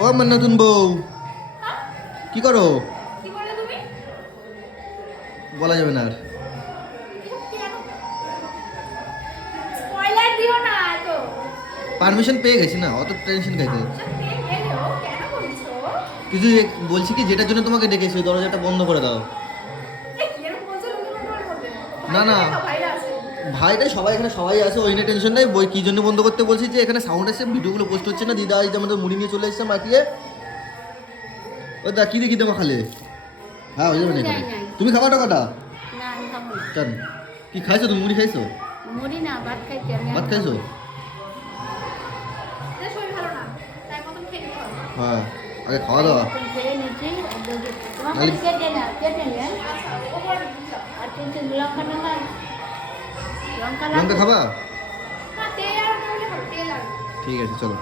ও আমার নতুন বউ। কি করো? বলা যাবে না আর। পারমিশন পেয়ে গেছি না অত টেনশন খাইতে। কিছু বলছি কি যেটার জন্য তোমাকে ডেকেছি দরজাটা বন্ধ করে দাও। না, না। ভাইটাই সবাই এখানে সবাই আছে ওই নিয়ে টেনশন নেই। বই কি জন্য বন্ধ করতে বলছি যে এখানে সাউন্ড এসে ভিডিওগুলো পোস্ট হচ্ছে না। দিদা এই যে আমাদের মুড়ি নিয়ে চলে এসছে মাখিয়ে ও দা কি দেখি দেবো খালে? হ্যাঁ যাবে। নাই, নাই। তুমি খাবার টাকাটা? না আমি খাব না। কি খাইছো? তুমি মুড়ি খাইছো? মুড়ি না ভাত খাইছি আমি। ভাত খাইছো? এটা শরীর ভালো না। তাই মতন খেয়ে হবে হ্যাঁ আগে খাওয়া দাওয়া। আর লঙ্কা? খাবা আর ঠিক আছে চলো